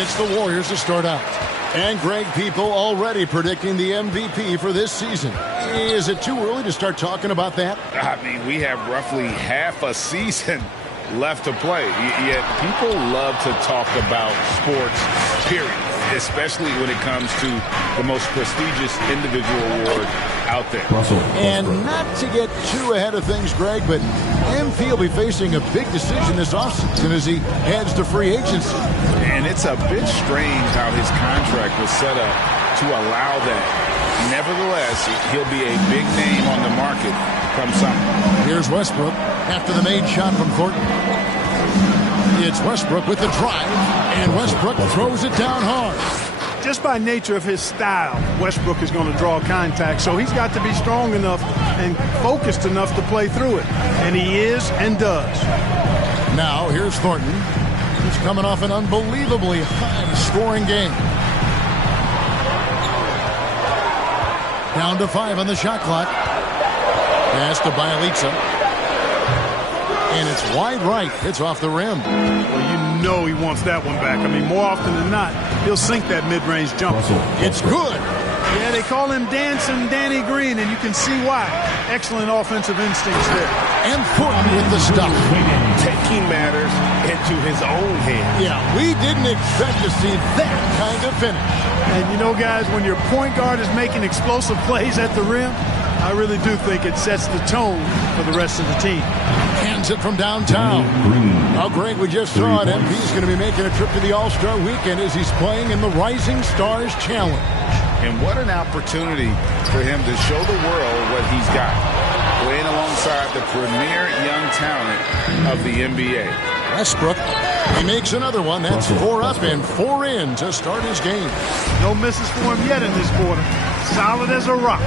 It's the Warriors to start out. And Greg, people already predicting the MVP for this season. Is it too early to start talking about that? I mean, we have roughly half a season left to play. Yet people love to talk about sports, period, especially when it comes to the most prestigious individual award out there. And not to get too ahead of things, Greg, but MP will be facing a big decision this offseason as he heads to free agency. And it's a bit strange how his contract was set up to allow that. Nevertheless, he'll be a big name on the market come summer. Here's Westbrook after the made shot from Thornton. It's Westbrook with the drive, and Westbrook throws it down hard. Just by nature of his style, Westbrook is going to draw contact, so he's got to be strong enough and focused enough to play through it. And he is and does. Now, here's Thornton. He's coming off an unbelievably high-scoring game. Down to 5 on the shot clock. Pass to Bielitsa. And it's wide right. It's off the rim. Well, you know he wants that one back. I mean, more often than not, he'll sink that mid-range jumper. It's good. Yeah, they call him Dancing Danny Green, and you can see why. Excellent offensive instincts there. And Thornton with the stuff. Taking matters into his own hands. Yeah, we didn't expect to see that kind of finish. And you know, guys, when your point guard is making explosive plays at the rim, I really do think it sets the tone for the rest of the team. Hands it from downtown. Now, Greg, we just saw it. MP's going to be making a trip to the All-Star Weekend as he's playing in the Rising Stars Challenge. And what an opportunity for him to show the world what he's got. Playing alongside the premier young talent of the NBA. Westbrook, he makes another one. That's 4 up and 4 in to start his game. No misses for him yet in this quarter. Solid as a rock.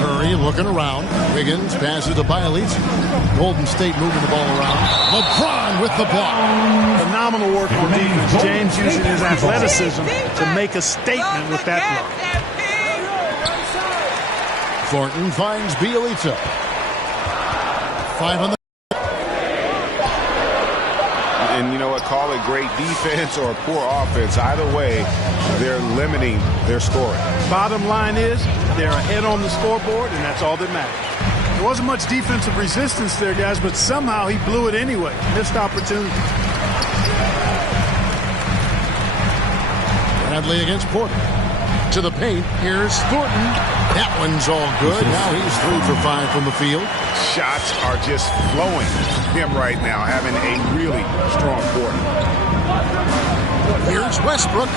Curry looking around. Wiggins passes to Bielitsa. Golden State moving the ball around. LeBron with the block. Phenomenal work on defense. James using his athleticism to make a statement with that block. Thornton finds Bielitsa. 5 on the. And you know what? Call it great defense or poor offense. Either way, they're limiting their scoring. Bottom line is they're ahead on the scoreboard, and that's all that matters. There wasn't much defensive resistance there, guys, but somehow he blew it anyway. Missed opportunity. Bradley against Porter. To the paint. Here's Thornton. That one's all good. Now he's 3 for 5 from the field. Shots are just flowing him right now, having a really strong quarter. Here's Westbrook.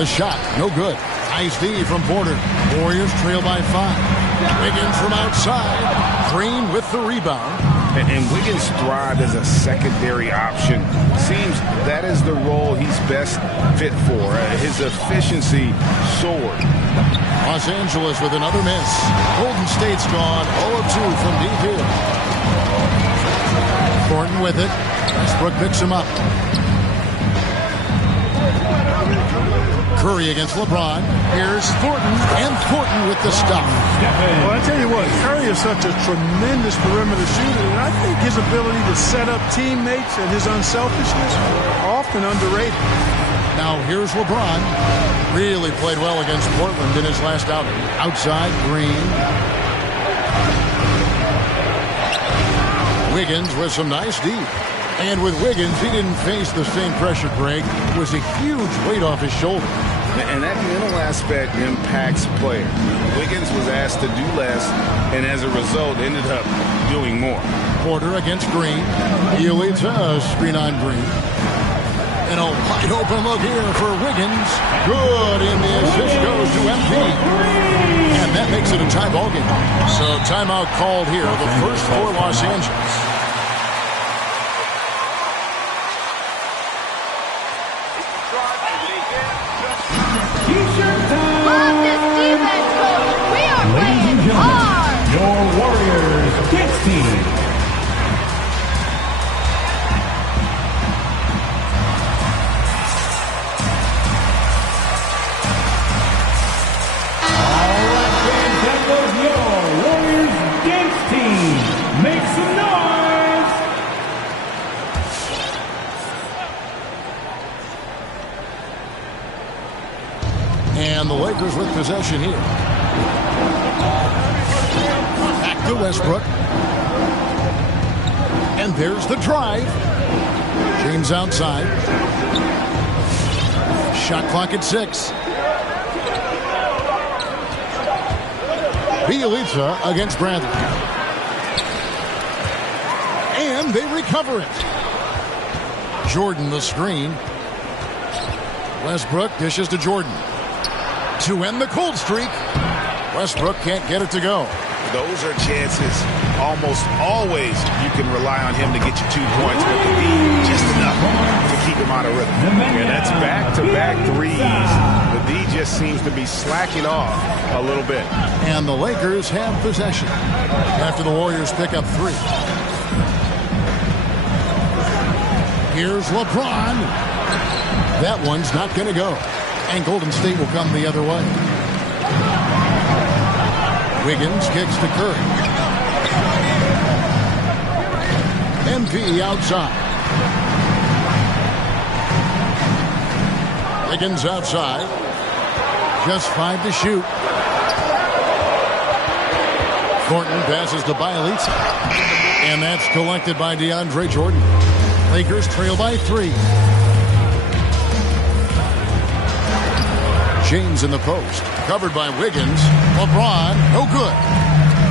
The shot, no good. Nice D from Porter. Warriors trail by 5. Wiggins from outside. Green with the rebound. And Wiggins thrived as a secondary option. Seems that is the role he's best fit for. His efficiency soared. Los Angeles with another miss. Golden State's gone 0 of 2 from deep here. Thornton with it. Westbrook picks him up. Curry against LeBron. Here's Thornton, and Thornton with the stop. Well, I tell you what, Curry is such a tremendous perimeter shooter, and I think his ability to set up teammates and his unselfishness are often underrated. Now here's LeBron. Really played well against Portland in his last outing. Outside, Green. Wiggins with some nice D. And with Wiggins, he didn't face the same pressure, Greg. It was a huge weight off his shoulder. And that mental aspect impacts players. Wiggins was asked to do less, and as a result, ended up doing more. Porter against Green. Bielitsa, screen on Green. And a wide open look here for Wiggins. Good, and the assist goes to MP. And that makes it a tie ball game. So timeout called here, the first for Los Angeles. And the Lakers with possession here. Back to Westbrook. And there's the drive. James outside. Shot clock at 6. Bielitsa against Bradley. And they recover it. Jordan the screen. Westbrook dishes to Jordan. To end the cold streak. Westbrook can't get it to go. Those are chances almost always you can rely on him to get you 2 points with the D, just enough to keep him out of rhythm. And that's back-to-back threes. The D just seems to be slacking off a little bit. And the Lakers have possession after the Warriors pick up 3. Here's LeBron. That one's not going to go. And Golden State will come the other way. Wiggins kicks to Curry. MP outside. Wiggins outside. Just 5 to shoot. Thornton passes to Bielitsa. And that's collected by DeAndre Jordan. Lakers trail by 3. James in the post. Covered by Wiggins. LeBron, no good.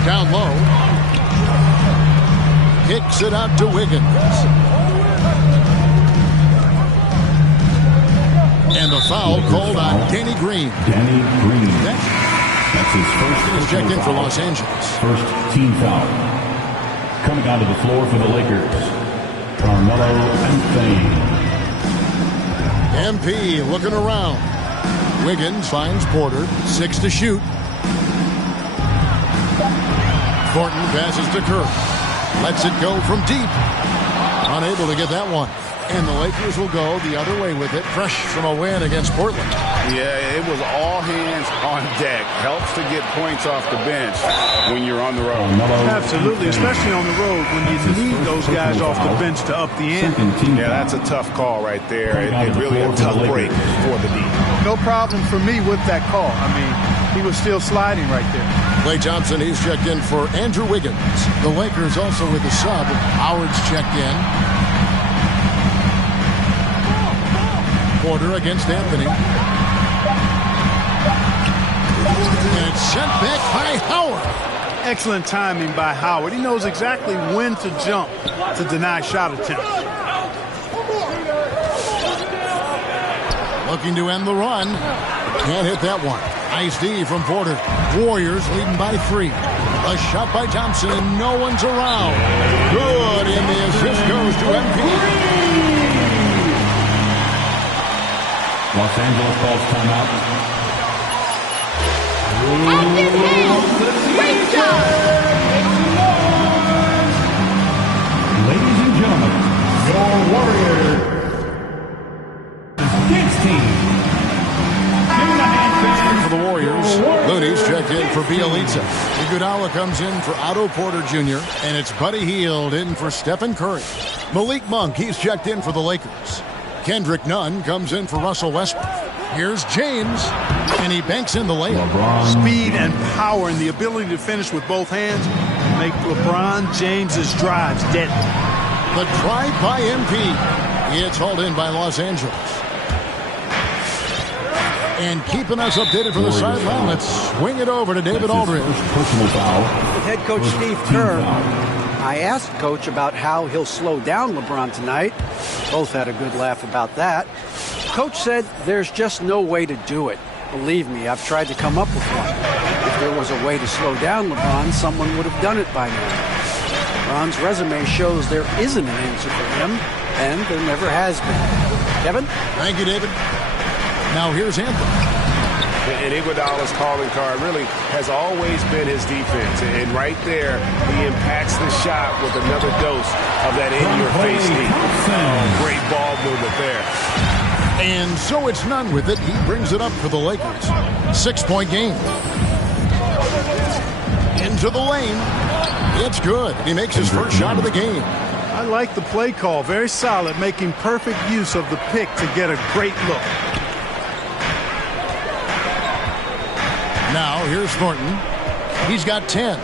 Down low. Kicks it out to Wiggins. And the foul called on Danny Green. Danny Green. That's his first. He's checked in for Los Angeles. First team foul. Coming onto the floor for the Lakers, Carmelo Anthony. MP looking around. Wiggins finds Porter. 6 to shoot. Thornton passes to Curry. Lets it go from deep. Unable to get that one. And the Lakers will go the other way with it. Fresh from a win against Portland. Yeah, it was all hands on deck. Helps to get points off the bench when you're on the road. Absolutely, especially on the road when you need those guys off the bench to up the ante. Yeah, that's a tough call right there. It really a tough break for the D. No problem for me with that call. I mean, he was still sliding right there. Klay Thompson, he's checked in for Andrew Wiggins. The Lakers also with the sub. Howard's checked in. Porter against Anthony. And it's sent back by Howard. Excellent timing by Howard. He knows exactly when to jump to deny shot attempts. Looking to end the run. Can't hit that one. Nice D from Porter. Warriors leading by 3. A shot by Thompson and no one's around. Good, and the assist goes to MP. Los Angeles calls timeout. Great job! Ladies and gentlemen, your Warriors dance team. For the Warriors, Looney's checked in for Bielitsa. Iguodala comes in for Otto Porter Jr. And it's Buddy Hield in for Stephen Curry. Malik Monk, he's checked in for the Lakers. Kendrick Nunn comes in for Russell Westbrook. Here's James, and he banks in the layup. Speed and power and the ability to finish with both hands make LeBron James's drives deadly. The drive by MP. It's hauled in by Los Angeles. And keeping us updated from the sideline, let's swing it over to David Aldridge. Personal foul. Head coach Steve Kerr. I asked Coach about how he'll slow down LeBron tonight. Both had a good laugh about that. Coach said there's just no way to do it. Believe me, I've tried to come up with one. If there was a way to slow down LeBron, someone would have done it by now. LeBron's resume shows there isn't an answer for him, and there never has been. Kevin? Thank you, David. Now here's Anthony. And Iguodala's calling card really has always been his defense. And right there, he impacts the shot with another dose of that in-your-face knee. Great ball movement there. And so it's none with it. He brings it up for the Lakers. 6-point game. Into the lane. It's good. He makes his first shot of the game. I like the play call. Very solid, making perfect use of the pick to get a great look. Now here's Thornton. He's got 10.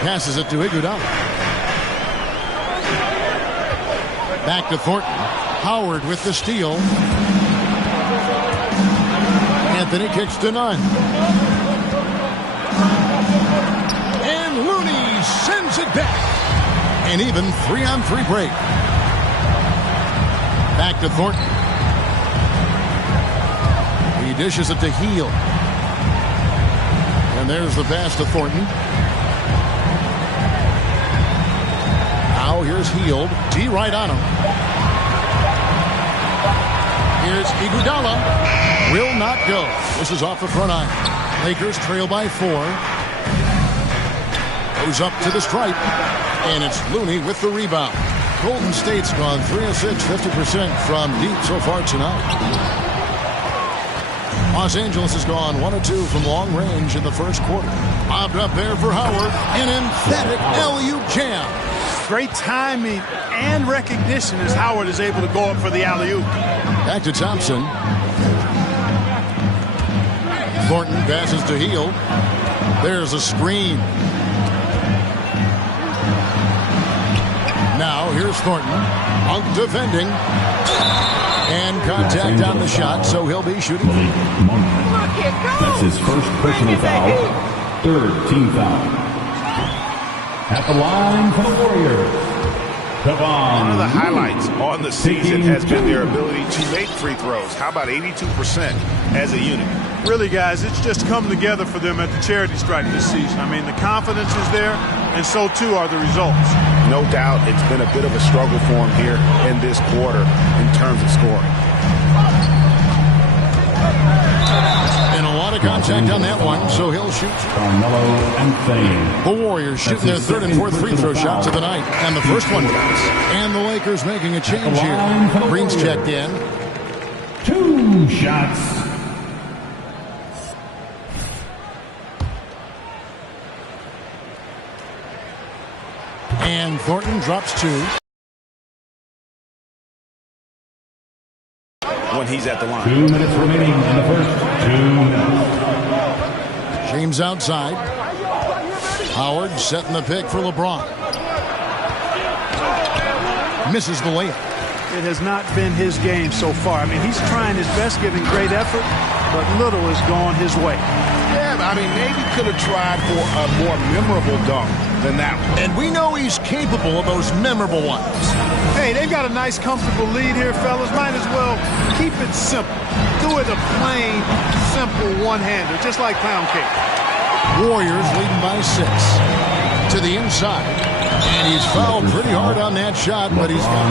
Passes it to Iguodala. Back to Thornton. Howard with the steal. Anthony kicks to none. And Looney sends it back. An even 3-on-3 break. Back to Thornton. He dishes it to Heel. And there's the pass to Thornton. Now here's Heel. D right on him. Here's Iguodala. Will not go. This is off the front iron. Lakers trail by 4. Goes up to the stripe. And it's Looney with the rebound. Golden State's gone 3 of 6, 50% from deep so far tonight. Los Angeles has gone 1 of 2 from long range in the first quarter. Bobbed up there for Howard. An emphatic alley-oop jam. Great timing and recognition as Howard is able to go up for the alley-oop. Back to Thompson. Thornton passes to Heel. There's a screen. Now here's Thornton. Monk defending. And contact on the shot, so he'll be shooting. That's his first personal foul. 3rd team foul. At the line for the Warriors. One of the highlights on the season has been their ability to make free throws. How about 82% as a unit? Really, guys, it's just come together for them at the charity stripe this season. I mean, the confidence is there, and so too are the results. No doubt it's been a bit of a struggle for him here in this quarter in terms of scoring. And a lot of contact on that one, so he'll shoot. Carmelo Anthony. The Warriors shooting their 3rd and 4th free throw shots of the night. And the first one goes. And the Lakers making a change here. Green's checked in. 2 shots. And Thornton drops 2. When he's at the line. 2 minutes remaining in the first 2 minutes. James outside. Howard setting the pick for LeBron. Misses the layup. It has not been his game so far. I mean, he's trying his best, giving great effort, but little has gone his way. Yeah, I mean, maybe could have tried for a more memorable dunk than that one. And we know he's capable of those memorable ones. Hey, they've got a nice, comfortable lead here, fellas. Might as well keep it simple. Do it a plain, simple one-hander, just like pound cake. Warriors leading by 6. To the inside. And he's fouled pretty hard on that shot, but he's got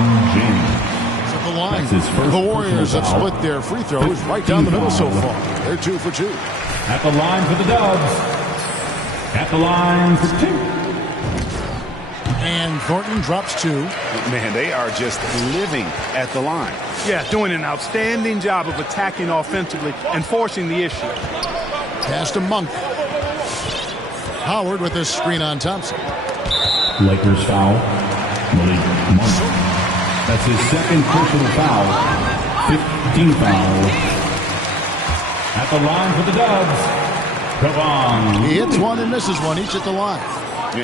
the line. The Warriors have split their free throws right down the middle so far. They're 2 for 2. At the line for the Dubs. At the line for 2. And Thornton drops 2. Man, they are just living at the line. Yeah, doing an outstanding job of attacking offensively and forcing the issue. Pass to Monk. Howard with this screen on Thompson. Lakers foul. Malik Monk. That's his 2nd personal foul. 15 foul. At the line for the Dubs. Kevon. He hits one and misses one, each at the line.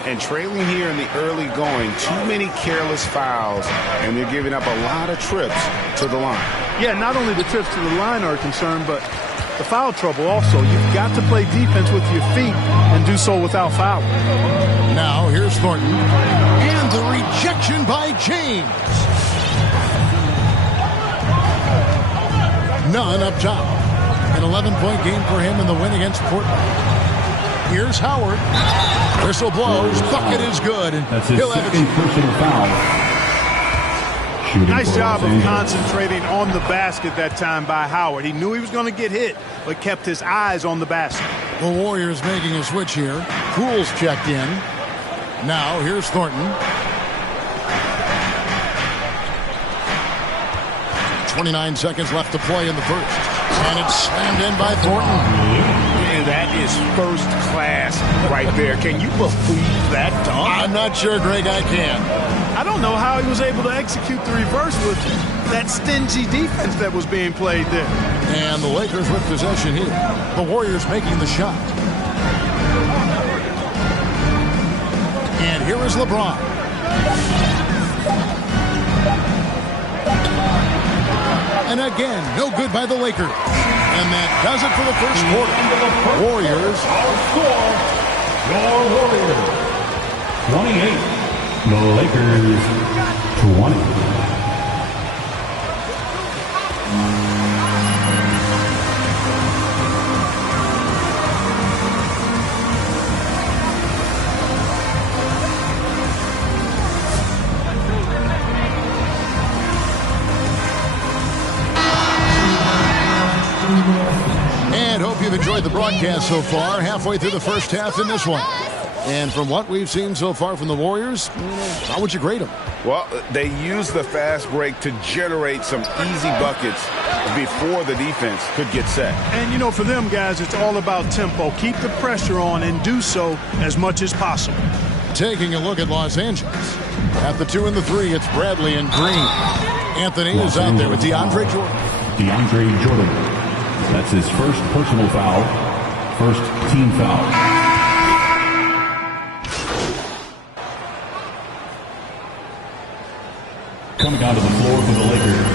And trailing here in the early going, too many careless fouls, and they're giving up a lot of trips to the line. Yeah, not only the trips to the line are a concern, but the foul trouble also. You've got to play defense with your feet and do so without fouling. Now here's Thornton. And the rejection by James. None up top. An 11-point game for him in the win against Portland. Here's Howard. Whistle blows. Bucket is good. That's his 2nd personal foul. Nice job of concentrating on the basket that time by Howard. He knew he was going to get hit, but kept his eyes on the basket. The Warriors making a switch here. Poole's checked in. Now here's Thornton. 29 seconds left to play in the first. And it's slammed in by Thornton. And that is first class right there. Can you believe that dunk? I'm not sure, Greg, I can. I don't know how he was able to execute the reverse with that stingy defense that was being played there. And the Lakers with possession here. The Warriors making the shot. And here is LeBron. And again, no good by the Lakers. And that does it for the first quarter. Warriors Score. Your Warriors 28. The Lakers 20. And hope you've enjoyed the broadcast so far. Halfway through the first half in this one. And from what we've seen so far from the Warriors, how would you grade them? Well, they used the fast break to generate some easy buckets before the defense could get set. And, you know, for them guys, it's all about tempo. Keep the pressure on and do so as much as possible. Taking a look at Los Angeles. At the 2 and the 3, it's Bradley and Green. Anthony is out there with DeAndre Jordan. DeAndre Jordan. That's his first personal foul. First team foul. Coming onto the floor for the Lakers.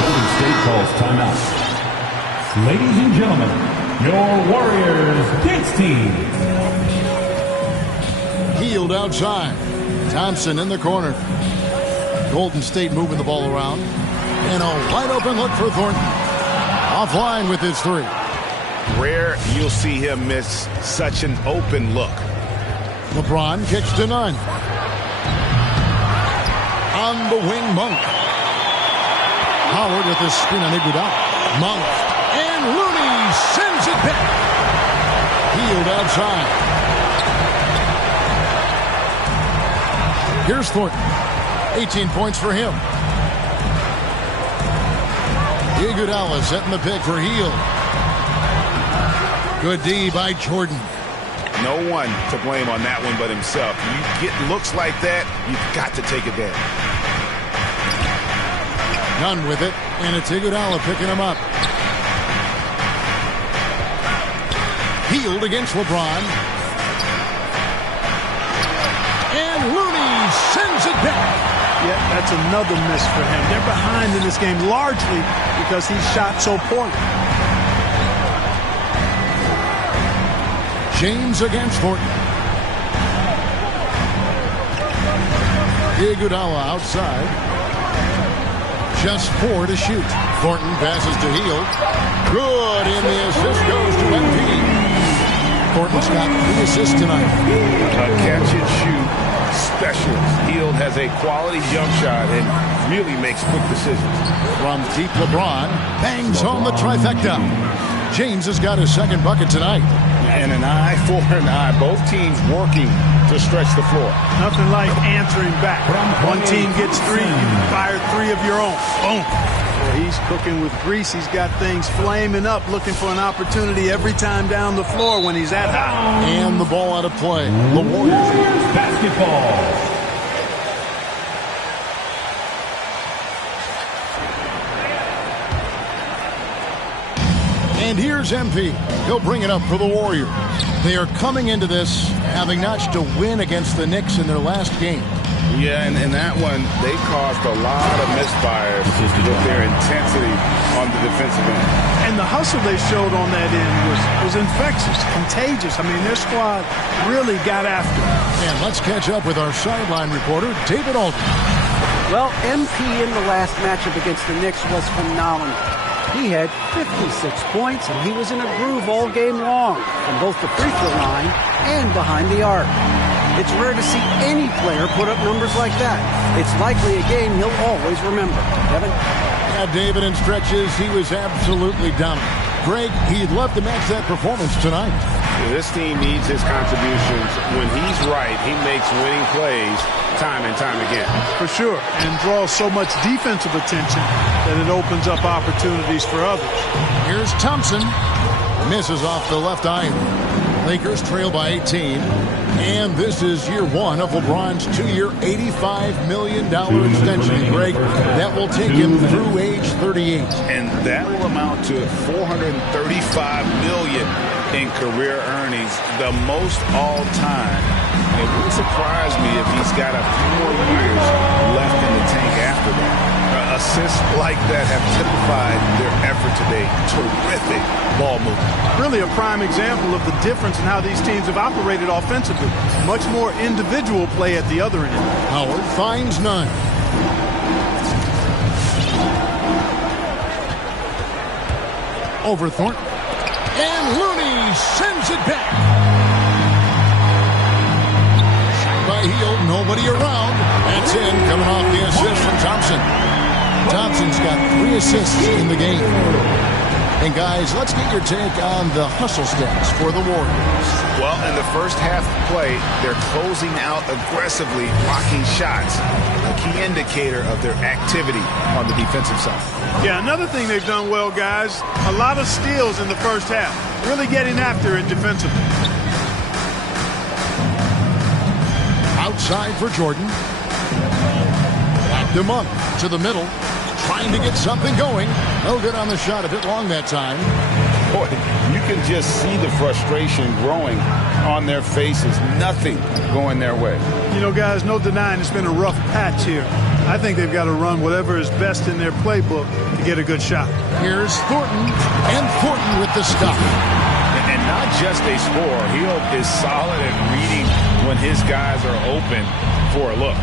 Golden State calls timeout. Ladies and gentlemen, your Warriors dance team. Healed outside. Thompson in the corner. Golden State moving the ball around. And a wide open look for Thornton. Offline with his 3. Rare you'll see him miss such an open look. LeBron kicks to none. On the wing, Monk. Howard with his screen on Iguodala. Monk. And Looney sends it back. Healed outside. Here's Thornton. 18 points for him. Iguodala setting the pick for Hield. Good D by Jordan. No one to blame on that one but himself. You get looks like that, you've got to take it down. None with it, and it's Iguodala picking him up. Hield against LeBron. And Looney sends it back. Yeah, that's another miss for him. They're behind in this game largely because he shot so poorly. James against Thornton. Iguodala outside. Just 4 to shoot. Thornton passes to Hield. Good, and the assist goes to MP. Thornton's got 3 assists tonight. A catch and shoot specialist. Hield has a quality jump shot and really makes quick decisions. From deep, LeBron bangs home the trifecta. James has got his second bucket tonight. And an eye for an eye. Both teams working to stretch the floor. Nothing like answering back. One team gets 3, you fire 3 of your own. Boom. Well, he's cooking with grease. He's got things flaming up, looking for an opportunity every time down the floor when he's that hot. And the ball out of play. The Warriors basketball. And here's MP. He'll bring it up for the Warriors. They are coming into this having notched a win against the Knicks in their last game. Yeah, and in that one, they caused a lot of misfires with their intensity on the defensive end. And the hustle they showed on that end was infectious, contagious. I mean, their squad really got after it. And let's catch up with our sideline reporter, David Aldridge. Well, MP in the last matchup against the Knicks was phenomenal. He had 56 points, and he was in a groove all game long from both the free throw line and behind the arc. It's rare to see any player put up numbers like that. It's likely a game he'll always remember. Kevin? Yeah, David, in stretches, he was absolutely dominant. Greg, he'd love to match that performance tonight. This team needs his contributions. When he's right, he makes winning plays time and time again. For sure, and draws so much defensive attention that it opens up opportunities for others. Here's Thompson. Misses off the left iron. Lakers trail by 18. And this is year 1 of LeBron's 2-year, $85 million extension. Greg, that will take him through age 38. And that will amount to $435 million in career earnings, the most all-time. It wouldn't surprise me if he's got a few more years left in the tank after that. Assists like that have typified their effort today. Terrific ball movement. Really a prime example of the difference in how these teams have operated offensively. Much more individual play at the other end. Howard finds none. Over Thornton. And Looney sends it back. Shot by Heel, nobody around. That's in, coming off the assist from Thompson. Thompson's got 3 assists in the game. And guys, let's get your take on the hustle stats for the Warriors. Well, in the first half of play, they're closing out aggressively, blocking shots. A key indicator of their activity on the defensive side. Yeah, another thing they've done well, guys, a lot of steals in the first half. Really getting after it defensively. Outside for Jordan. Backed him up to the middle. Trying to get something going. No good on the shot. A bit long that time. Boy, you can just see the frustration growing on their faces. Nothing going their way. You know, guys, no denying it's been a rough patch here. I think they've got to run whatever is best in their playbook to get a good shot. Here's Thornton, and Thornton with the stop. And not just a score. Hill is solid at reading when his guys are open for a look.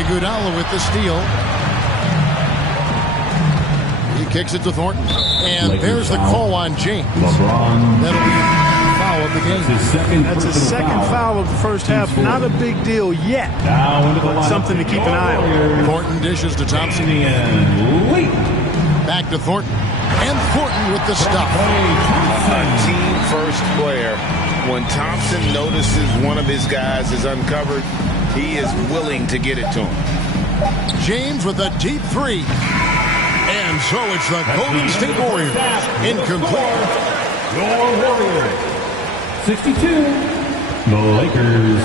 Iguodala with the steal. He kicks it to Thornton. And Lakers there's the foul. call on James. LeBron. That'll be foul of the game. That's his second foul of the first half. Not a big deal yet. Now into the lineup. Something to keep an eye on. Thornton dishes to Thompson. And late. Back to Thornton. And Thornton with the stop. A team-first player. When Thompson notices one of his guys is uncovered, he is willing to get it to him. James with a deep 3. And so it's the Golden State Warriors. Incomplete. Your Warriors 62. The Lakers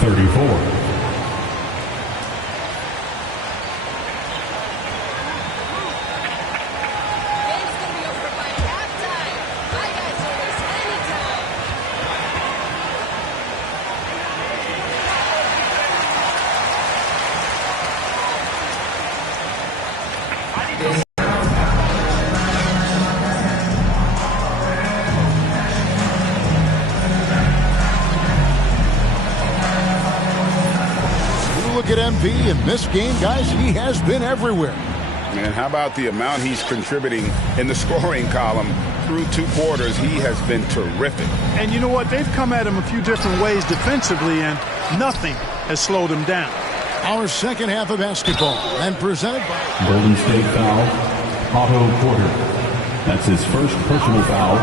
34. Look at MP in this game, guys. He has been everywhere. And how about the amount he's contributing in the scoring column through 2 quarters? He has been terrific. And you know what? They've come at him a few different ways defensively, and nothing has slowed him down. Our second half of basketball, and presented by Golden State foul. Otto Porter. That's his first personal foul.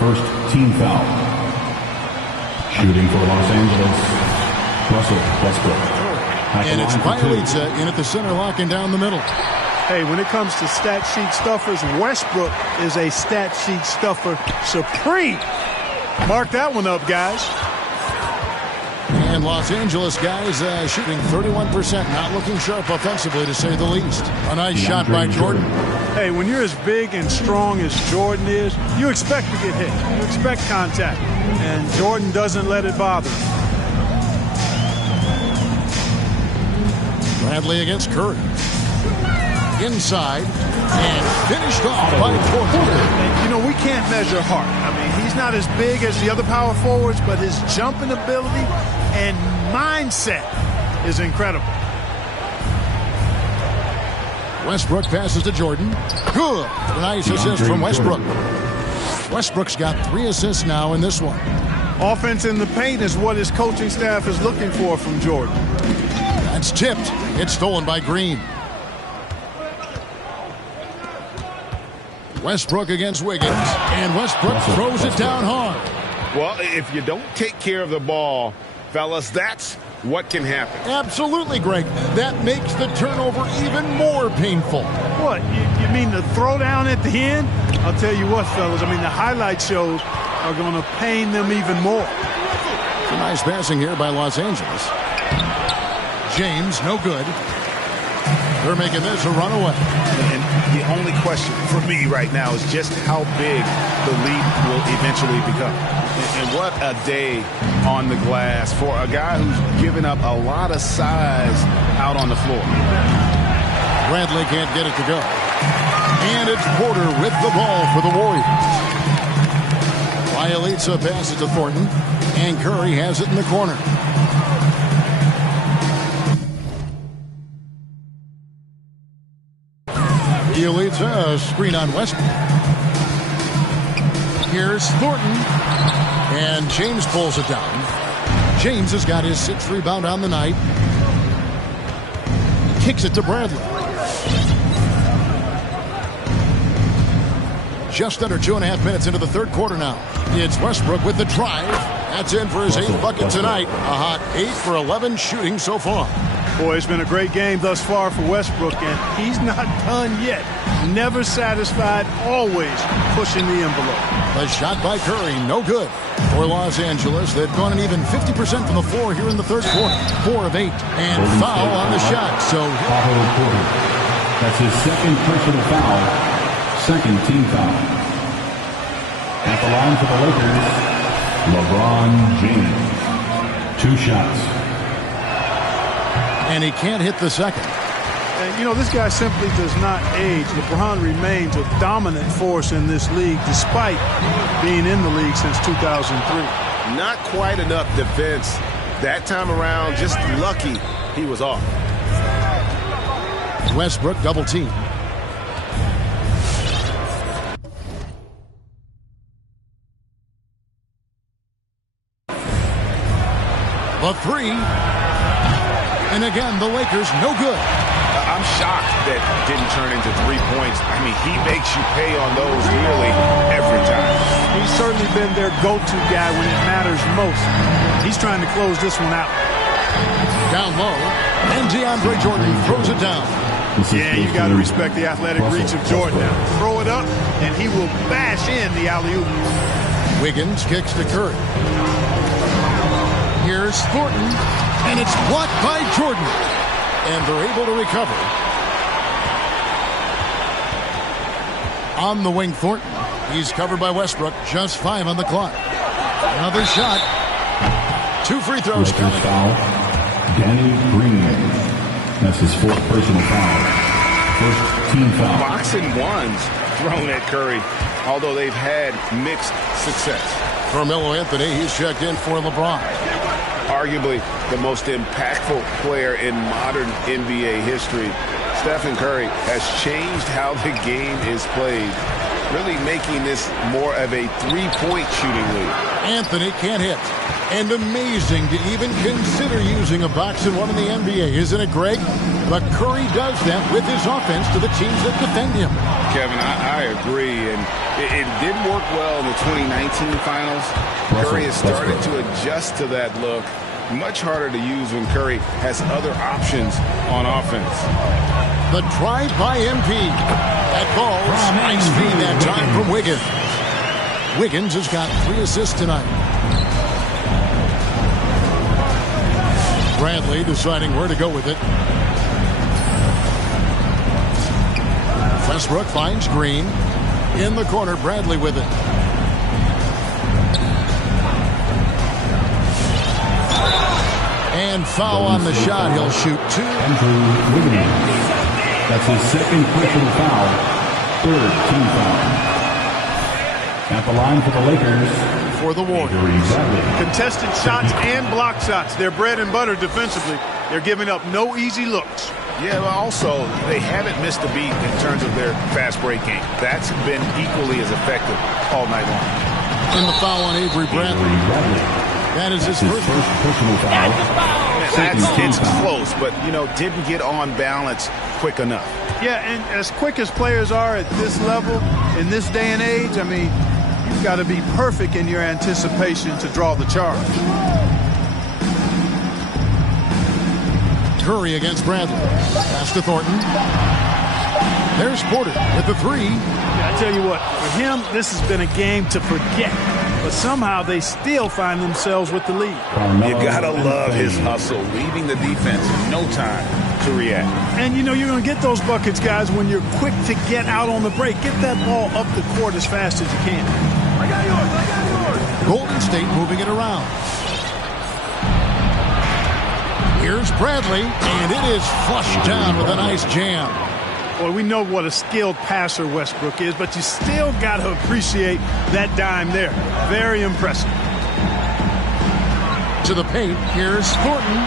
First team foul. Shooting for Los Angeles. Russell Westbrook. And it's Bielitsa in at the center, locking down the middle. Hey, when it comes to stat sheet stuffers, Westbrook is a stat sheet stuffer supreme. Mark that one up, guys. And Los Angeles guys shooting 31%, not looking sharp offensively, to say the least. A nice shot by Jordan. Hey, when you're as big and strong as Jordan is, you expect to get hit. You expect contact. And Jordan doesn't let it bother him. Bradley against Curry. Inside. And finished off by Porter. And, you know, we can't measure heart. I mean, he's not as big as the other power forwards, but his jumping ability and mindset is incredible. Westbrook passes to Jordan. Good. A nice assist from Westbrook. Westbrook's got 3 assists now in this one. Offense in the paint is what his coaching staff is looking for from Jordan. That's tipped. It's stolen by Green. Westbrook against Wiggins. And Westbrook throws it down hard. Well, if you don't take care of the ball, fellas, that's what can happen. Absolutely, Greg. That makes the turnover even more painful. What, you mean the throwdown at the end? I'll tell you what, fellas, I mean, the highlight shows are going to pain them even more. Nice passing here by Los Angeles. James, no good. They're making this a runaway. And the only question for me right now is just how big the lead will eventually become. And what a day on the glass for a guy who's given up a lot of size out on the floor. Bradley can't get it to go. And it's Porter with the ball for the Warriors. Bielitsa passes to Thornton, and Curry has it in the corner. Bielitsa, a screen on Westbrook. Here's Thornton, and James pulls it down. James has got his 6th rebound on the night. Kicks it to Bradley. Just under 2.5 minutes into the third quarter now. It's Westbrook with the drive. That's in for his 8th bucket tonight. A hot 8 for 11 shooting so far. Boy, it's been a great game thus far for Westbrook, and he's not done yet. Never satisfied, always pushing the envelope. A shot by Curry, no good. For Los Angeles, they've gone an even 50% from the floor here in the third quarter. 4 of 8. And foul on the shot. So Otto Porter. That's his 2nd personal foul. 2nd team foul. At the line for the Lakers, LeBron James. 2 shots. And he can't hit the second. And, you know, this guy simply does not age. LeBron remains a dominant force in this league despite being in the league since 2003. Not quite enough defense that time around. Just lucky he was off. Westbrook double team. The 3. And again, the Lakers no good. I'm shocked that didn't turn into 3 points. I mean, he makes you pay on those nearly every time. He's certainly been their go-to guy when it matters most. He's trying to close this one out. Down low, and DeAndre Jordan throws it down. Yeah, you got to respect the athletic reach of Jordan now. Throw it up, and he will bash in the alley-oop. Wiggins kicks to Curry. Here's Thornton, and it's blocked by Jordan. And they're able to recover. On the wing, Thornton. He's covered by Westbrook. Just 5 on the clock. Another shot. 2 free throws coming. Foul. Danny Green. That's his 4th personal foul. 1st team foul. Boxing ones thrown at Curry, although they've had mixed success. Carmelo Anthony, he's checked in for LeBron. Arguably the most impactful player in modern NBA history, Stephen Curry has changed how the game is played, really making this more of a 3-point shooting league. Anthony can't hit. And amazing to even consider using a box and one in the NBA, isn't it, Greg? But Curry does that with his offense to the teams that defend him. Kevin, I agree, and it didn't work well in the 2019 finals. Curry has started to adjust to that look. Much harder to use when Curry has other options on offense. The drive by MP. That ball, nice feed that time from Wiggins. Wiggins has got 3 assists tonight. Bradley deciding where to go with it. Westbrook finds Green. In the corner, Bradley with it. And foul on the shot. He'll shoot 2. Andrew Wiggins. That's his 2nd personal foul. 3rd team foul. At the line for the Lakers. For the Warriors. Contested shots and block shots. They're bread and butter defensively. They're giving up no easy looks. Yeah, but also, they haven't missed a beat in terms of their fast break game. That's been equally as effective all night long. And the foul on Avery Bradley. That is his first personal foul. It's close, but, you know, didn't get on balance quick enough. Yeah, and as quick as players are at this level, in this day and age, I mean, you've got to be perfect in your anticipation to draw the charge. Curry against Bradley. Pass to Thornton. There's Porter with the 3. I tell you what, for him, this has been a game to forget. But somehow they still find themselves with the lead. You gotta love his hustle, leaving the defense in no time. to react. And, you know, you're going to get those buckets, guys, when you're quick to get out on the break. Get that ball up the court as fast as you can. I got yours. Golden State moving it around. Here's Bradley, and it is flushed down with a nice jam. Well, we know what a skilled passer Westbrook is, but you still got to appreciate that dime there. Very impressive. To the paint, here's Thornton,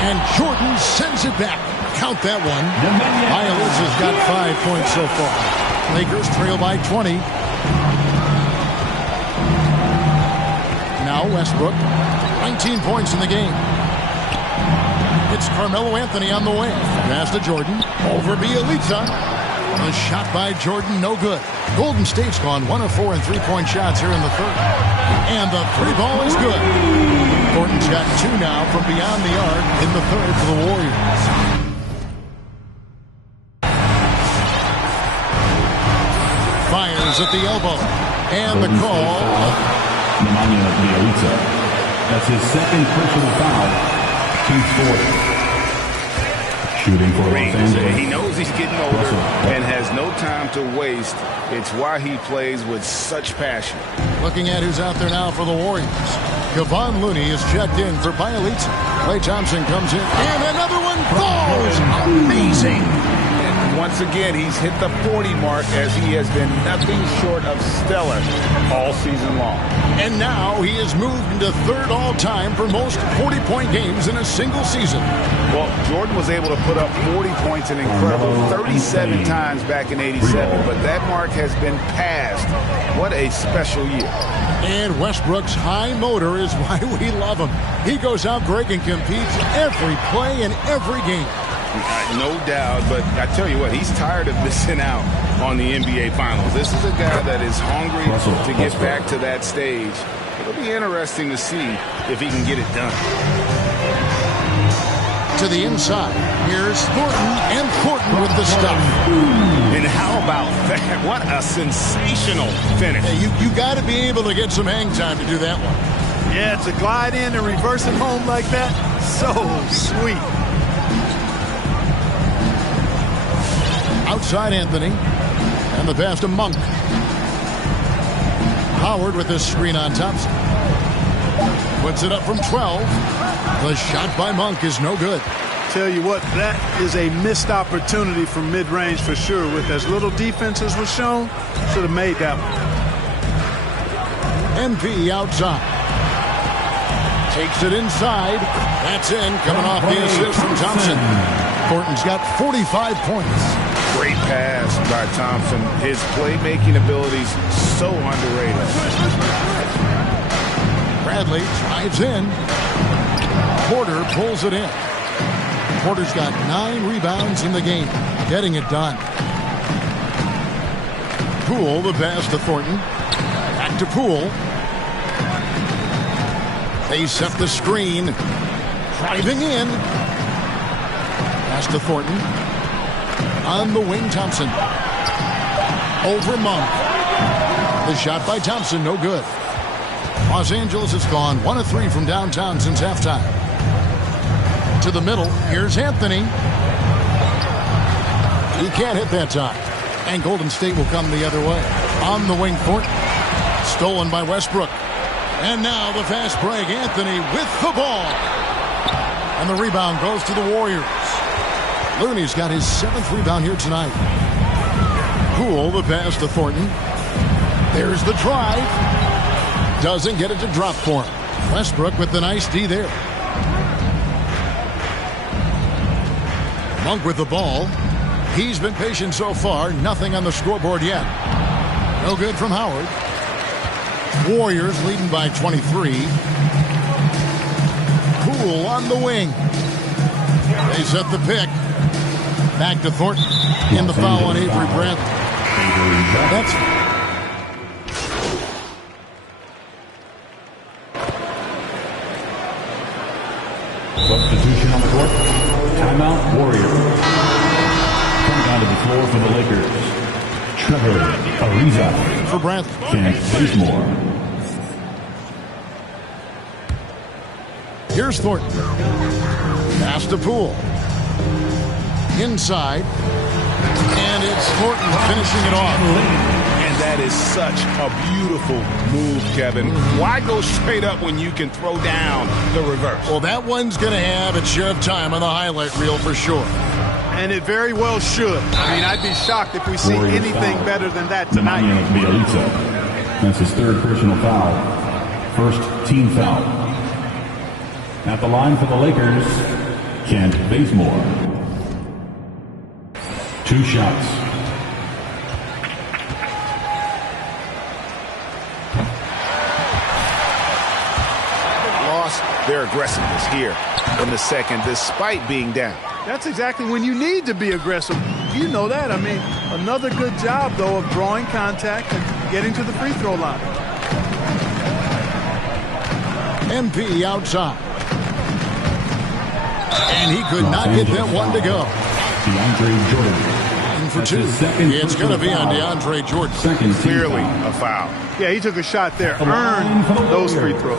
and Jordan sends it back. Count that one. Bielitsa's got 5 points so far. Lakers trail by 20. Now Westbrook, 19 points in the game. It's Carmelo Anthony on the wing. Pass to Jordan. Over Bielitsa. A shot by Jordan, no good. Golden State's gone 1 of 4 in three-point shots here in the third. And the three ball is good. Thornton's got 2 now from beyond the arc in the third for the Warriors. Fires at the elbow. And the call. Nemanja Bjelica. That's his second personal foul. Team fourth. Shooting for Los Angeles. He knows he's getting older and has no time to waste. It's why he plays with such passion. Looking at who's out there now for the Warriors. Kevon Looney is checked in for Bielitsa. Klay Thompson comes in, and another one falls. Amazing. And once again, he's hit the 40 mark as he has been nothing short of stellar all season long. And now he has moved into third all-time for most 40-point games in a single season. Well, Jordan was able to put up 40 points an incredible 37 times back in '87, but that mark has been passed. What a special year. And Westbrook's high motor is why we love him. He goes out, Greg, and competes every play in every game. No doubt, but I tell you what, he's tired of missing out on the NBA Finals. This is a guy that is hungry to get back to that stage. It'll be interesting to see if he can get it done. To the inside, here's Thornton, and Thornton with the stuff. And how about that? What a sensational finish. Hey, you got to be able to get some hang time to do that one. Yeah, to glide in and reverse it home like that, so sweet. Outside Anthony, and the pass to Monk. Howard with this screen on Thompson. Puts it up from 12. The shot by Monk is no good. Tell you what, that is a missed opportunity from mid-range for sure. With as little defense as was shown, should have made that one. MP outside. Takes it inside. That's in. Coming off the assist from Thompson. Thornton's got 45 points. Great pass by Thompson. His playmaking abilities so underrated. Bradley drives in. Porter pulls it in. Porter's got 9 rebounds in the game. Getting it done. Poole, the pass to Thornton. Back to Poole. They set the screen. Driving in. Pass to Thornton. On the wing, Thompson. Over Monk. The shot by Thompson, no good. Los Angeles has gone 1 of 3 from downtown since halftime. To the middle, here's Anthony. He can't hit that time. And Golden State will come the other way. On the wing, Thornton. Stolen by Westbrook. And now the fast break. Anthony with the ball. And the rebound goes to the Warriors. Looney's got his 7th rebound here tonight. Poole, the pass to Thornton. There's the drive. Doesn't get it to drop for him. Westbrook with the nice D there. Monk with the ball. He's been patient so far. Nothing on the scoreboard yet. No good from Howard. Warriors leading by 23. Poole on the wing. They set the pick. Back to Thornton. In the foul on Avery Bradley. That's substitution on the court. Timeout, Warriors. Coming down to the floor for the Lakers. Trevor Ariza. for Bradley. Kent Bazemore. Here's Thornton. Pass to Poole. Inside. And it's Thornton finishing it off. And that is such a beautiful move, Kevin. Why go straight up when you can throw down the reverse? Well, that one's going to have its share of time on the highlight reel for sure. And it very well should. I mean, I'd be shocked if we see anything better than that tonight. That's his third personal foul. First team foul. At the line for the Lakers, Kent Bazemore. 2 shots. Lost their aggressiveness here in the second, despite being down. That's exactly when you need to be aggressive. You know that. I mean, another good job, though, of drawing contact and getting to the free throw line. MP outside. And he could not get that one to go. DeAndre Jordan. And for 2. It's going to be on DeAndre Jordan. Clearly a foul. Yeah, he took a shot there. Earned those free throws.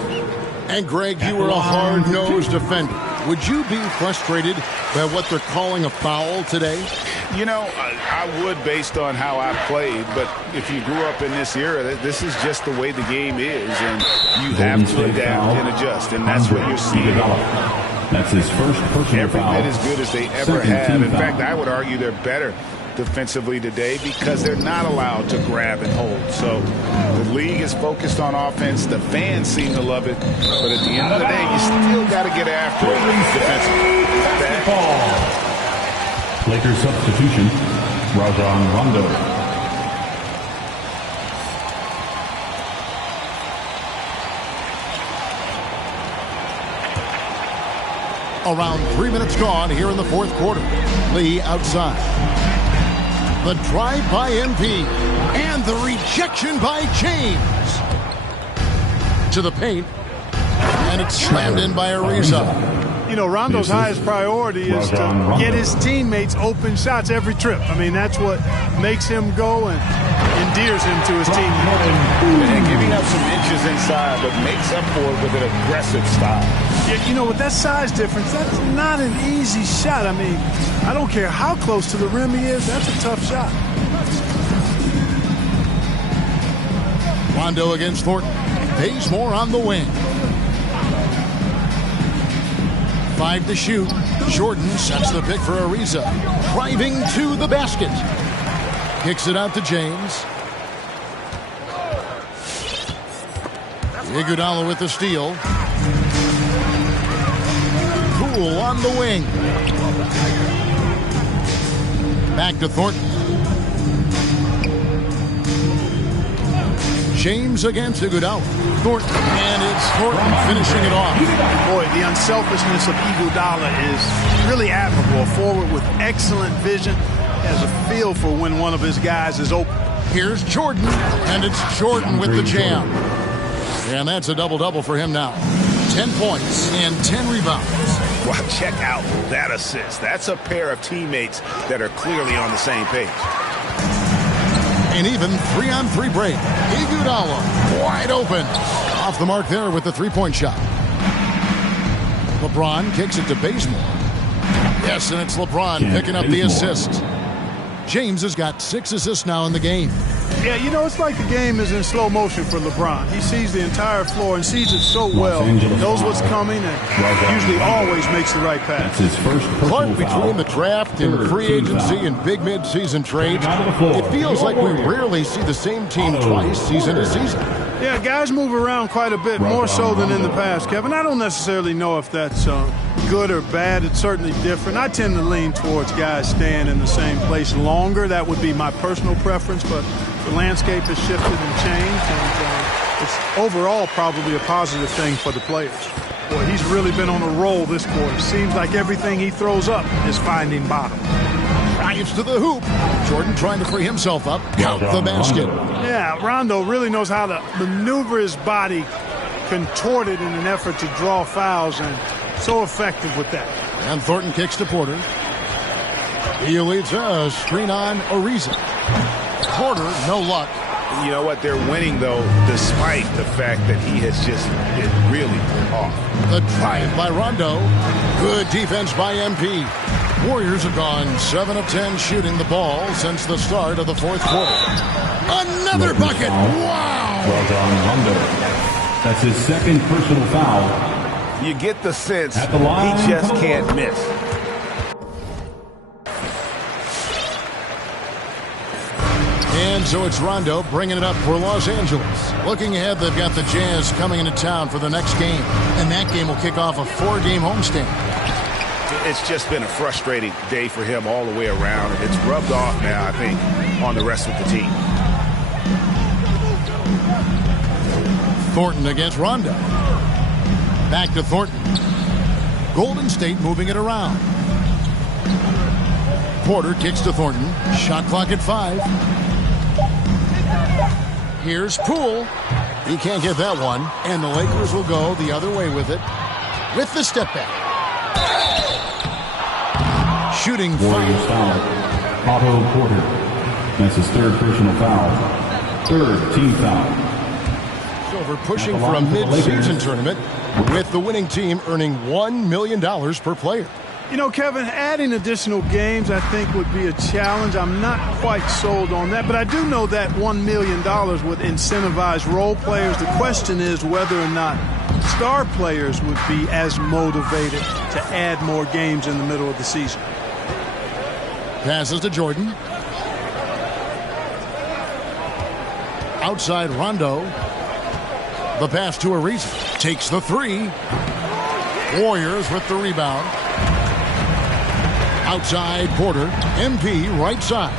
And, Greg, you were a hard-nosed defender. Would you be frustrated by what they're calling a foul today? You know, I would based on how I played, but if you grew up in this era, this is just the way the game is, and you have to adapt and adjust, and that's what you're seeing. That's his first personal foul. Every bit as good as they ever have. In fact, I would argue they're better defensively today because they're not allowed to grab and hold. So the league is focused on offense. The fans seem to love it. But at the end of the day, you still got to get after it defensively. Lakers substitution, Rajon Rondo. Around 3 minutes gone here in the fourth quarter. Lee outside. The drive by MP. And the rejection by James. To the paint. And it's slammed in by Ariza. You know, Rondo's highest priority is to get his teammates open shots every trip. I mean, that's what makes him go and endears him to his teammates. And giving up some inches inside, but makes up for it with an aggressive style. Yeah, you know, with that size difference, that's not an easy shot. I mean, I don't care how close to the rim he is, that's a tough shot. Rondo against Thornton. Bazemore on the wing. 5 to shoot. Jordan sets the pick for Ariza. Driving to the basket. Kicks it out to James. Iguodala with the steal. Poole on the wing. Back to Thornton. James against Iguodala. Thornton, and it's Thornton finishing it off. Boy, the unselfishness of Iguodala is really admirable. A forward with excellent vision, has a feel for when one of his guys is open. Here's Jordan, and it's Jordan with the jam. And that's a double-double for him now. 10 points and 10 rebounds. Well, check out that assist. That's a pair of teammates that are clearly on the same page. An even 3-on-3 break. Iguodala wide open. Off the mark there with the three-point shot. LeBron kicks it to Bazemore. Yes, and it's LeBron picking up the assist. James has got 6 assists now in the game. Yeah, you know, it's like the game is in slow motion for LeBron. He sees the entire floor and sees it so well. Knows what's coming and usually always makes the right pass. That's his first Clark, between the draft and free agency and big mid-season trades, it feels like we rarely see the same team twice season to season. Yeah, guys move around quite a bit, more so than in the past, Kevin. I don't necessarily know if that's good or bad. It's certainly different. I tend to lean towards guys staying in the same place longer. That would be my personal preference, but the landscape has shifted and changed, and it's overall probably a positive thing for the players. Boy, he's really been on a roll this quarter. Seems like everything he throws up is finding bottom. Drives to the hoop. Jordan trying to free himself up. Count the basket. Yeah, Rondo really knows how to maneuver his body, contorted in an effort to draw fouls, and so effective with that. And Thornton kicks to Porter. He leads a screen on Ariza. Porter, no luck. You know what? They're winning, though, despite the fact that he has just been really off. The drive by Rondo. Good defense by MP. Warriors have gone 7 of 10 shooting the ball since the start of the fourth quarter. Another bucket! Wow! Well done, Rondo. That's his second personal foul. You get the sense At the line, he just can't miss. And so it's Rondo bringing it up for Los Angeles. Looking ahead, they've got the Jazz coming into town for the next game. And that game will kick off a 4-game homestand. It's just been a frustrating day for him all the way around. And it's rubbed off now, I think, on the rest of the team. Thornton against Rondo. Back to Thornton. Golden State moving it around. Porter kicks to Thornton. Shot clock at 5. Here's Poole. He can't get that one. And the Lakers will go the other way with it. With the step back. Shooting Warriors foul. Otto Porter. That's his third personal foul. Third team foul. Silver pushing for a mid-season tournament with the winning team earning $1 million per player. You know, Kevin, adding additional games I think would be a challenge. I'm not quite sold on that, but I do know that $1 million would incentivize role players. The question is whether or not star players would be as motivated to add more games in the middle of the season. Passes to Jordan. Outside Rondo. The pass to Ariza. Takes the 3. Warriors with the rebound. Outside Porter. MP right side.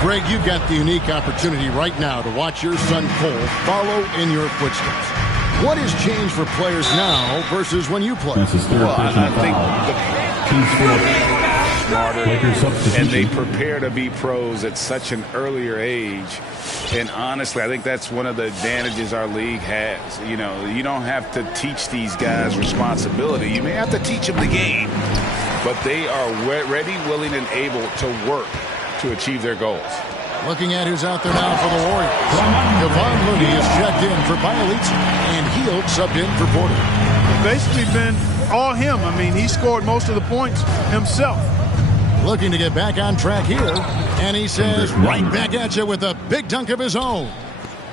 Greg, you've got the unique opportunity right now to watch your son Cole follow in your footsteps. What has changed for players now versus when you played? That's his third personal foul. Team Smarter, Lakers substitution. and they prepare to be pros at such an earlier age. And honestly, I think that's one of the advantages our league has. You know, you don't have to teach these guys responsibility. You may have to teach them the game, but they are ready, willing, and able to work to achieve their goals. Looking at who's out there now for the Warriors. Kevon Looney is checked in for Bielitsa, and Hield subbed in for Porter. Basically been all him. I mean, he scored most of the points himself. Looking to get back on track here, and he says right back at you with a big dunk of his own.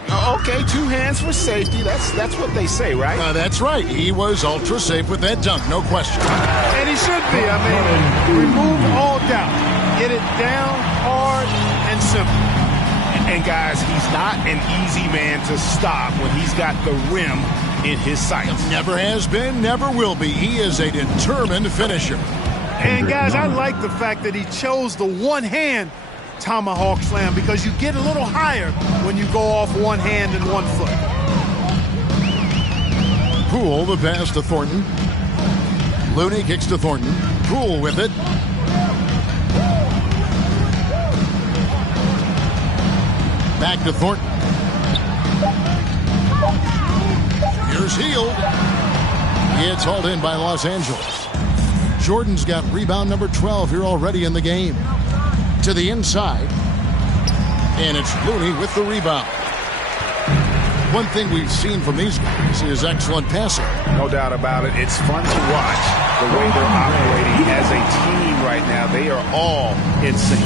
Okay, 2 hands for safety. That's what they say, right? That's right. He was ultra safe with that dunk, no question. And he should be. I mean, remove all doubt. Get it down hard and simple. And guys, he's not an easy man to stop when he's got the rim in his sights. Never has been, never will be. He is a determined finisher. And guys, I like the fact that he chose the one-hand tomahawk slam because you get a little higher when you go off one hand and 1 foot. Poole, the pass to Thornton. Looney kicks to Thornton. Poole with it. Back to Thornton. Here's Hield. It's hauled in by Los Angeles. Jordan's got rebound number 12 here already in the game. To the inside. And it's Looney with the rebound. One thing we've seen from these guys is excellent passing. No doubt about it. It's fun to watch the way they're operating as a team right now. They are all in sync.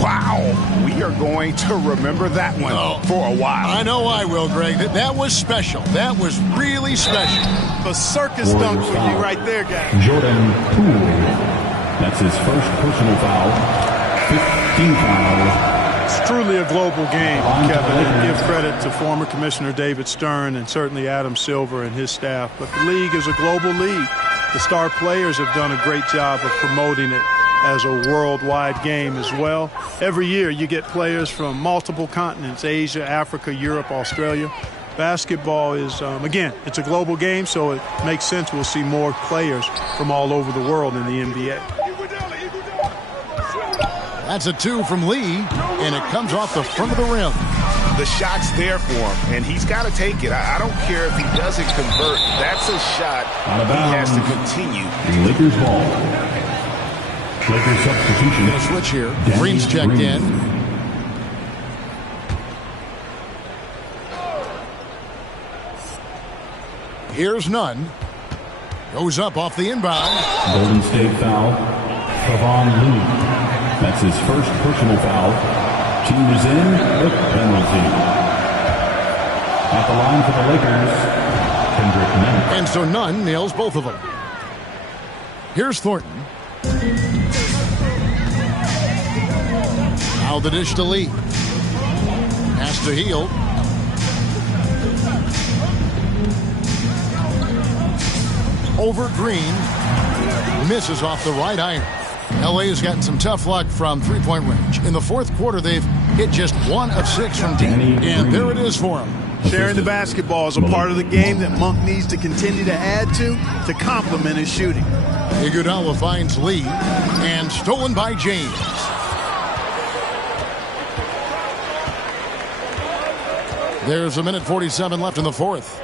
Wow, we are going to remember that one for a while. I know I will, Greg. That was special. That was really special. A circus dunk for you right there, guys. Jordan Poole. That's his first personal foul. 15 foul. It's truly a global game, Kevin. And give credit to former Commissioner David Stern and certainly Adam Silver and his staff. But the league is a global league. The star players have done a great job of promoting it as a worldwide game as well. Every year you get players from multiple continents, Asia, Africa, Europe, Australia. Basketball is, again, it's a global game, so it makes sense we'll see more players from all over the world in the NBA. That's a 2 from Lee, and it comes off the front of the rim. The shot's there for him, and he's got to take it. I don't care if he doesn't convert. That's a shot he has to continue. Lakers ball. Lakers substitution. Going to switch here. Green's checked in. Here's Nunn. Goes up off the inbound. Golden State foul. Kevon Looney. That's his first personal foul. Team is in with penalty. At the line for the Lakers, Kendrick Nunn. And so Nunn nails both of them. Here's Thornton. Now the dish to Lee. Pass to Hield. Over Green. Misses off the right iron. LA has gotten some tough luck from three-point range. In the fourth quarter, they've hit just 1 of 6 from deep. And there it is for them. Sharing the basketball is a part of the game that Monk needs to continue to add to complement his shooting. Iguodala finds Lee, and stolen by James. There's 1:47 left in the fourth.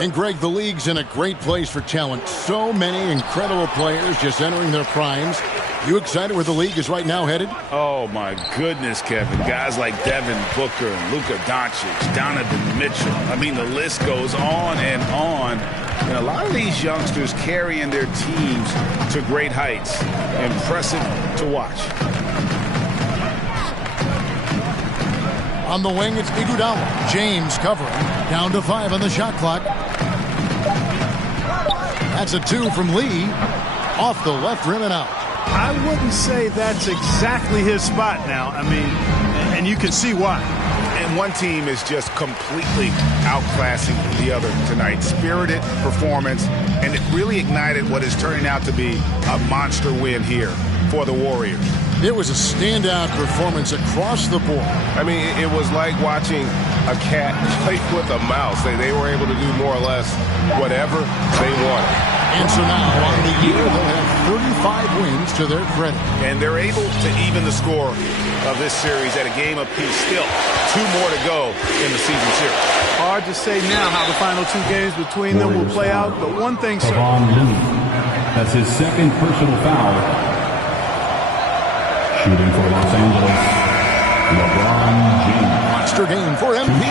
And Greg, the league's in a great place for talent. So many incredible players just entering their primes. You excited where the league is right now headed? Oh, my goodness, Kevin. Guys like Devin Booker and Luka Doncic, Donovan Mitchell. I mean, the list goes on and on. And a lot of these youngsters carrying their teams to great heights. Impressive to watch. On the wing, it's Iguodala. James covering. Down to 5 on the shot clock. That's a 2 from Lee. Off the left rim and out. I wouldn't say that's exactly his spot now. I mean, and you can see why. And one team is just completely outclassing the other tonight. Spirited performance, and it really ignited what is turning out to be a monster win here for the Warriors. It was a standout performance across the board. I mean, it was like watching a cat play with a mouse. They were able to do more or less whatever they wanted. And so now, on the year, they'll have 35 wins to their credit. And they're able to even the score of this series at a game apiece. Still, 2 more to go in the season series. Hard to say now how the final 2 games between them will play out, but one thing certain. Kevon Looney. That's his second personal foul. Shooting for Los Angeles, LeBron James. Monster game for MP.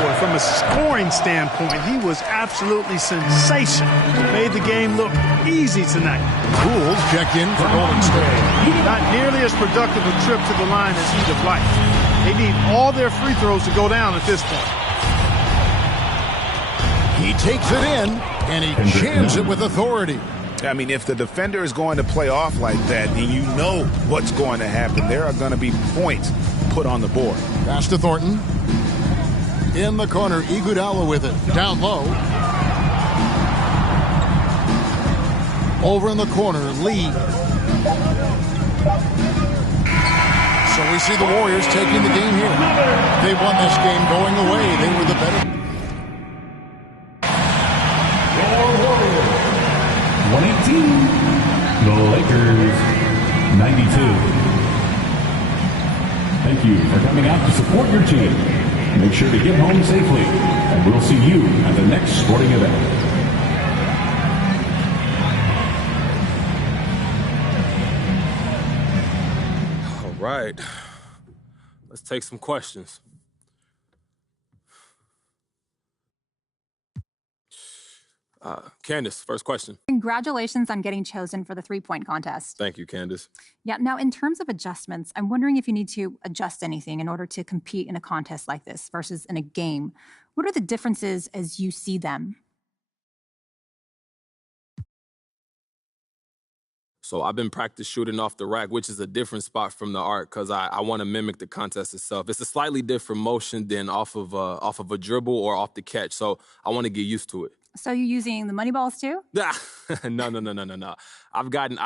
Boy, from a scoring standpoint, he was absolutely sensational. Made the game look easy tonight. Bulls check in for Golden State. Not nearly as productive a trip to the line as he'd have liked. They need all their free throws to go down at this point. He takes it in, and he jams it with authority. I mean, if the defender is going to play off like that, and you know what's going to happen, there are going to be points put on the board. Pass to Thornton. In the corner, Iguodala with it. Down low. Over in the corner, Lee. So we see the Warriors taking the game here. They won this game going away. They were the better. 118. The Lakers, 92. Thank you for coming out to support your team. Make sure to get home safely, and we'll see you at the next sporting event. All right. Let's take some questions. Candace, first question. Congratulations on getting chosen for the three-point contest. Thank you, Candace. Yeah, now in terms of adjustments, I'm wondering if you need to adjust anything in order to compete in a contest like this versus in a game. What are the differences as you see them? So I've been practice shooting off the rack, which is a different spot from the arc because I want to mimic the contest itself. It's a slightly different motion than off of a dribble or off the catch. So I want to get used to it. So you're using the money balls too? No. I've gotten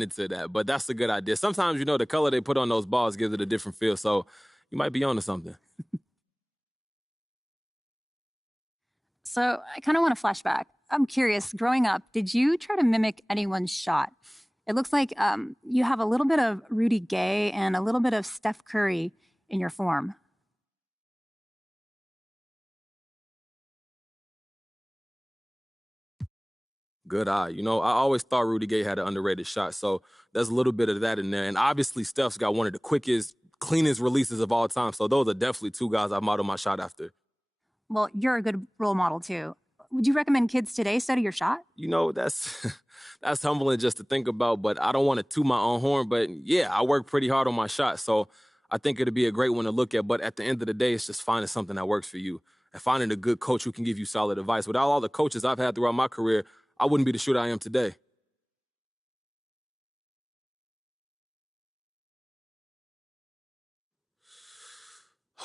into that, but that's a good idea. Sometimes, you know, the color they put on those balls gives it a different feel. So you might be onto something. So I kind of want to flashback. I'm curious, growing up, did you try to mimic anyone's shot? It looks like you have a little bit of Rudy Gay and a little bit of Steph Curry in your form. Good eye. You know, I always thought Rudy Gay had an underrated shot, so there's a little bit of that in there. And obviously, Steph's got one of the quickest, cleanest releases of all time. So those are definitely 2 guys I model my shot after. Well, you're a good role model too. Would you recommend kids today study your shot? You know, that's that's humbling just to think about, but I don't want to toot my own horn. But yeah, I work pretty hard on my shot, so I think it'd be a great one to look at. But at the end of the day, it's just finding something that works for you and finding a good coach who can give you solid advice. Without all the coaches I've had throughout my career, I wouldn't be the shooter I am today.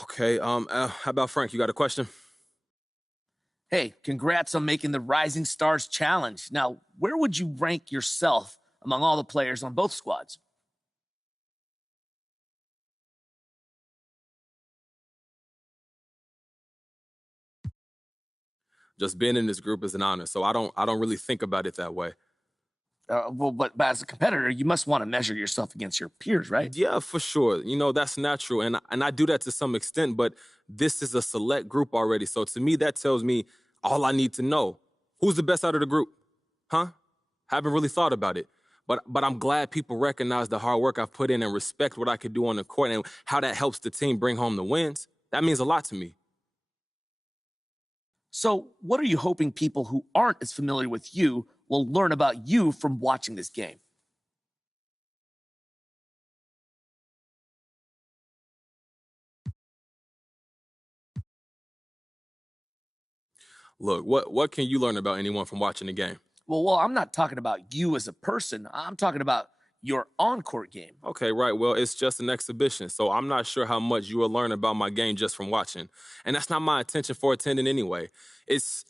Okay, how about Frank? You got a question? Hey, congrats on making the Rising Stars Challenge. Now, where would you rank yourself among all the players on both squads? Just being in this group is an honor, so I don't really think about it that way. But as a competitor, you must want to measure yourself against your peers, right? Yeah, for sure. You know, that's natural, and I do that to some extent, but this is a select group already. So to me, that tells me all I need to know. Who's the best out of the group? Huh? Haven't really thought about it. But I'm glad people recognize the hard work I've put in and respect what I could do on the court and how that helps the team bring home the wins. That means a lot to me. So, what are you hoping people who aren't as familiar with you will learn about you from watching this game? Look, what can you learn about anyone from watching the game? Well, I'm not talking about you as a person. I'm talking about your on-court game. Okay, right. Well, it's just an exhibition, so I'm not sure how much you will learn about my game just from watching. And that's not my intention for attending anyway. It's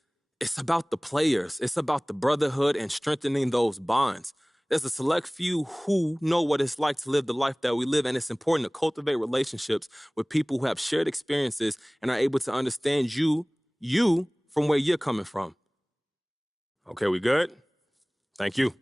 about the players. It's about the brotherhood and strengthening those bonds. There's a select few who know what it's like to live the life that we live, and it's important to cultivate relationships with people who have shared experiences and are able to understand you from where you're coming from. Okay, we good? Thank you.